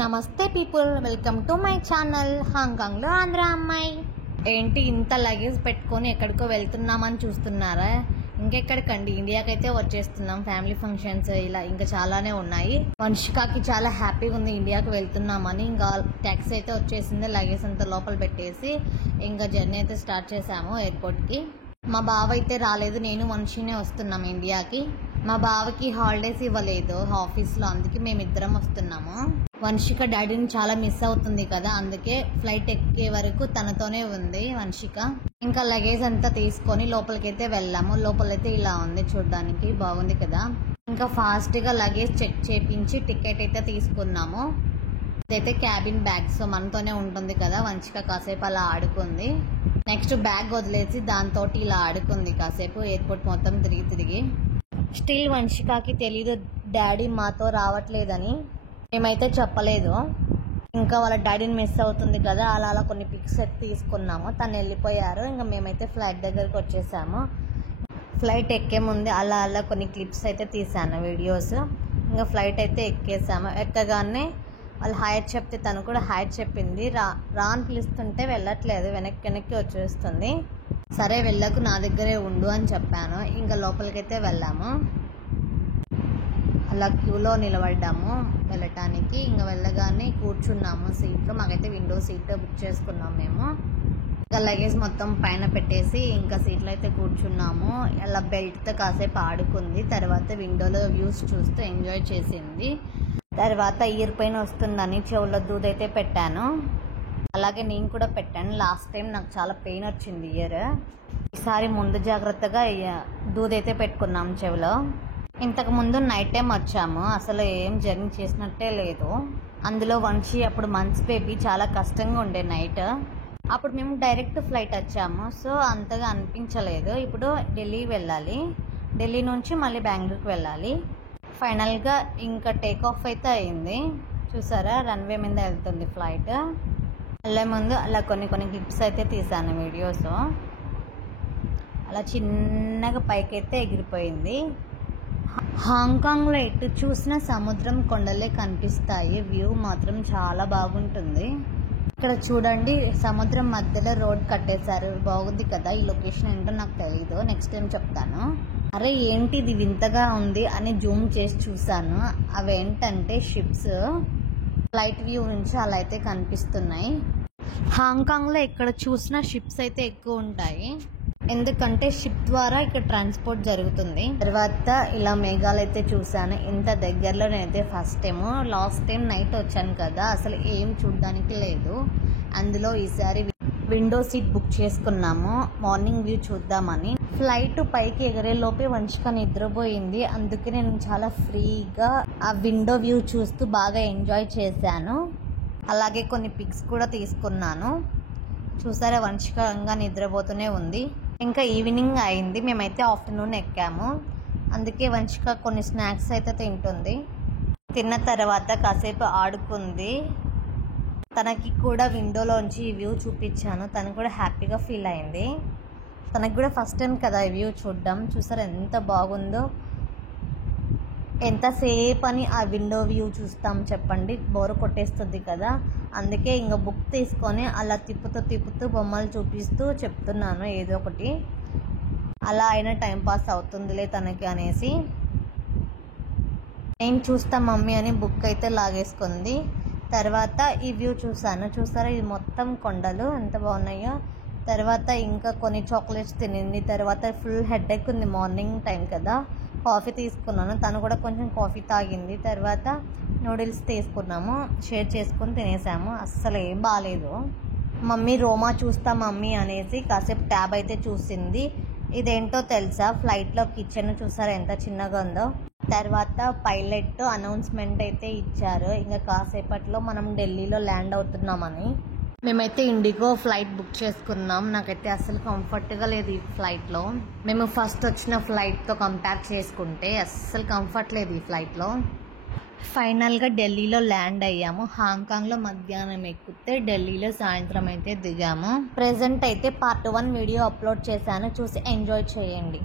నమస్తే people, welcome to my channel. హాంకాంగ్లో ఆంధ్ర అమ్మాయి. ఏంటి ఇంత లగేజ్ పెట్టుకొని ఎక్కడికో వెళ్తున్నామని చూస్తున్నారా? ఇంకెక్కడికండి, ఇండియాకైతే వచ్చేస్తున్నాం. ఫ్యామిలీ ఫంక్షన్స్ ఇలా ఇంకా చాలానే ఉన్నాయి. వంశికాకి చాలా హ్యాపీగా ఉంది ఇండియాకి వెళ్తున్నామని. ఇంకా ట్యాక్సీ అయితే వచ్చేసింది. లగేజ్ అంతా లోపల పెట్టేసి ఇంకా జర్నీ అయితే స్టార్ట్ చేసాము ఎయిర్పోర్ట్కి. మా బావ అయితే రాలేదు, నేను వంశీనే వస్తున్నాము ఇండియాకి. మా బావకి హాలిడేస్ ఇవ్వలేదు ఆఫీస్లో, అందుకే మేమిద్దరం వస్తున్నాము. వంశిక డాడీని చాలా మిస్ అవుతుంది కదా, అందుకే ఫ్లైట్ ఎక్కే వరకు తనతోనే ఉంది వంశిక. ఇంకా లగేజ్ అంతా తీసుకొని లోపలికైతే వెళ్ళాము. లోపలైతే ఇలా ఉంది, చూడడానికి బాగుంది కదా. ఇంకా ఫాస్ట్గా లగేజ్ చెక్ చేపించి టికెట్ అయితే తీసుకున్నాము. ఇదైతే క్యాబిన్ బ్యాగ్, సో మనతోనే ఉంటుంది కదా. వంశిక కాసేపు అలా ఆడుకుంది. నెక్స్ట్ బ్యాగ్ వదిలేసి దాంతో ఇలా ఆడుకుంది కాసేపు ఎయిర్పోర్ట్ మొత్తం తిరిగి. స్టిల్ వంశికాకి తెలీదు డాడీ మాతో రావట్లేదని. మేమైతే చెప్పలేదు. ఇంకా వాళ్ళ డాడీని మిస్ అవుతుంది కదా, అలా కొన్ని పిక్స్ అయితే తీసుకున్నాము. తను వెళ్ళిపోయారు. ఇంకా మేమైతే ఫ్లైట్ దగ్గరకు వచ్చేసాము. ఫ్లైట్ ఎక్కే ముందే అలా కొన్ని క్లిప్స్ అయితే తీసాను, వీడియోస్. ఇంకా ఫ్లైట్ అయితే ఎక్కేసాము. ఎక్కగానే వాళ్ళు హాయ్ చెప్తే తను కూడా హాయ్ చెప్పింది. రా అని పిలుస్తుంటే వెళ్ళట్లేదు, వెనక్కి వచ్చేస్తుంది. సరే వెళ్ళకు, నా దగ్గరే ఉండు అని చెప్పాను. ఇంకా లోపలికైతే వెళ్ళాము. అలా క్యూలో నిలబడ్డాము వెళ్ళటానికి. ఇంకా వెళ్ళగానే కూర్చున్నాము సీట్లో. మాకైతే విండో సీట్ బుక్ చేసుకున్నాము మేము. ఇంకా లగేజ్ మొత్తం పైన పెట్టేసి ఇంకా సీట్లో అయితే కూర్చున్నాము. అలా బెల్ట్తో కాసేపు ఆడుకుంది. తర్వాత విండోలో వ్యూస్ చూస్తూ ఎంజాయ్ చేసింది. తర్వాత ఇయర్ పైన వస్తుందని చెవులో దూదైతే పెట్టాను. అలాగే నేను కూడా పెట్టాను. లాస్ట్ టైం నాకు చాలా పెయిన్ వచ్చింది ఇయర్. ఈసారి ముందు జాగ్రత్తగా దూదైతే పెట్టుకున్నాం చెవిలో. ఇంతకు ముందు నైట్ టైం వచ్చాము, అసలు ఏం జర్నీ చేసినట్టే లేదు. అందులో వంశీ అప్పుడు మంత్స్ బేబీ, చాలా కష్టంగా ఉండే నైట్. అప్పుడు మేము డైరెక్ట్ ఫ్లైట్ వచ్చాము, సో అంతగా అనిపించలేదు. ఇప్పుడు ఢిల్లీ వెళ్ళాలి, ఢిల్లీ నుంచి మళ్ళీ బెంగళూరుకి వెళ్ళాలి. ఫైనల్గా ఇంకా టేక్ ఆఫ్ అయితే అయింది. చూసారా, రన్వే మీద వెళ్తుంది ఫ్లైట్. వెళ్ళే ముందు అలా కొన్ని క్లిప్స్ అయితే తీసాను, వీడియోస్. అలా చిన్నగా పైకైతే ఎగిరిపోయింది. హాంకాంగ్లో ఎటు చూసినా సముద్రం, కొండలే కనిపిస్తాయి. వ్యూ మాత్రం చాలా బాగుంటుంది. ఇక్కడ చూడండి, సముద్రం మధ్యలో రోడ్ కట్టేశారు, బాగుంది కదా. ఈ లొకేషన్ ఏంటో నాకు తెలీదు, నెక్స్ట్ టైం చెప్తాను. అరే ఏంటి ఇది వింతగా ఉంది అని జూమ్ చేసి చూసాను. అవేంటంటే షిప్స్. ఫ్లైట్ వ్యూ నుంచి అలా అయితే కనిపిస్తున్నాయి. హాంకాంగ్లో ఎక్కడ చూసినా షిప్స్ అయితే ఎక్కువ ఉంటాయి, ఎందుకంటే షిప్ ద్వారా ఇక్కడ ట్రాన్స్పోర్ట్ జరుగుతుంది. తర్వాత ఇలా మేఘాలు అయితే చూసాను. ఇంత దగ్గరలో నేనైతే first time. Last time night వచ్చాను కదా, అసలు ఏం చూడడానికి లేదు. అందులో ఈసారి విండో సీట్ బుక్ చేసుకున్నాము, మార్నింగ్ వ్యూ చూద్దామని. ఫ్లైట్ పైకి ఎగరే లోపే వంశిక నిద్రపోయింది, అందుకే నేను చాలా ఫ్రీగా ఆ విండో వ్యూ చూస్తూ బాగా ఎంజాయ్ చేశాను. అలాగే కొన్ని పిక్స్ కూడా తీసుకున్నాను. చూసారా, వంశికంగా నిద్రపోతూనే ఉంది. ఇంకా ఈవినింగ్ అయింది, మేమైతే ఆఫ్టర్నూన్ ఎక్కాము. అందుకే వంశిక కొన్ని స్నాక్స్ అయితే తింటుంది. తిన్న తర్వాత కాసేపు ఆడుకుంది. తనకి కూడా విండోలోంచి ఈ వ్యూ చూపించాను, తను కూడా హ్యాపీగా ఫీల్ అయింది. తనకు కూడా ఫస్ట్ టైం కదా ఈ వ్యూ చూడడం. చూసారా ఎంత బాగుందో. ఎంతసేపు అని ఆ విండో వ్యూ చూస్తాం చెప్పండి, బోరు కొట్టేస్తుంది కదా. అందుకే ఇంకా బుక్ తీసుకొని అలా తిప్పుతూ బొమ్మలు చూపిస్తూ చెప్తున్నాను ఏదో ఒకటి. అలా అయినా టైంపాస్ అవుతుందిలే తనకి అనేసి. నేను చూస్తా మమ్మీ అని బుక్ అయితే లాగేసుకుంది. తర్వాత ఈ వ్యూ చూసాను. చూసారా, ఇది మొత్తం కొండలు ఎంత బాగున్నాయో. తర్వాత ఇంకా కొన్ని చాక్లెట్స్ తినింది. తర్వాత ఫుల్ హెడేక్ ఉంది, మార్నింగ్ టైం కదా. కాఫీ తీసుకున్నాను, తను కూడా కొంచెం కాఫీ తాగింది. తర్వాత నూడిల్స్ తీసుకున్నాము, షేర్ చేసుకుని తినేసాము. అస్సలు ఏం బాగాలేదు. మమ్మీ రోమా చూస్తా మమ్మీ అనేసి కాసేపు ట్యాబ్ అయితే చూసింది. ఇదేంటో తెలుసా, ఫ్లైట్లో కిచెన్ చూసారా ఎంత చిన్నగా ఉందో. తర్వాత పైలట్ అనౌన్స్మెంట్ అయితే ఇచ్చారు, ఇంకా కాసేపట్లో మనం ఢిల్లీలో ల్యాండ్ అవుతున్నామని. మేమైతే ఇండిగో ఫ్లైట్ బుక్ చేసుకున్నాం. నాకైతే అసలు కంఫర్ట్గా లేదు ఈ ఫ్లైట్లో. మేము ఫస్ట్ వచ్చిన ఫ్లైట్తో కంపేర్ చేసుకుంటే అస్సలు కంఫర్ట్ లేదు ఈ ఫ్లైట్లో. ఫైనల్గా ఢిల్లీలో ల్యాండ్ అయ్యాము. హాంకాంగ్లో మధ్యాహ్నం ఎక్కితే ఢిల్లీలో సాయంత్రం అయితే దిగాము. ప్రెజెంట్ అయితే పార్ట్ 1 వీడియో అప్లోడ్ చేశాను, చూసి ఎంజాయ్ చేయండి.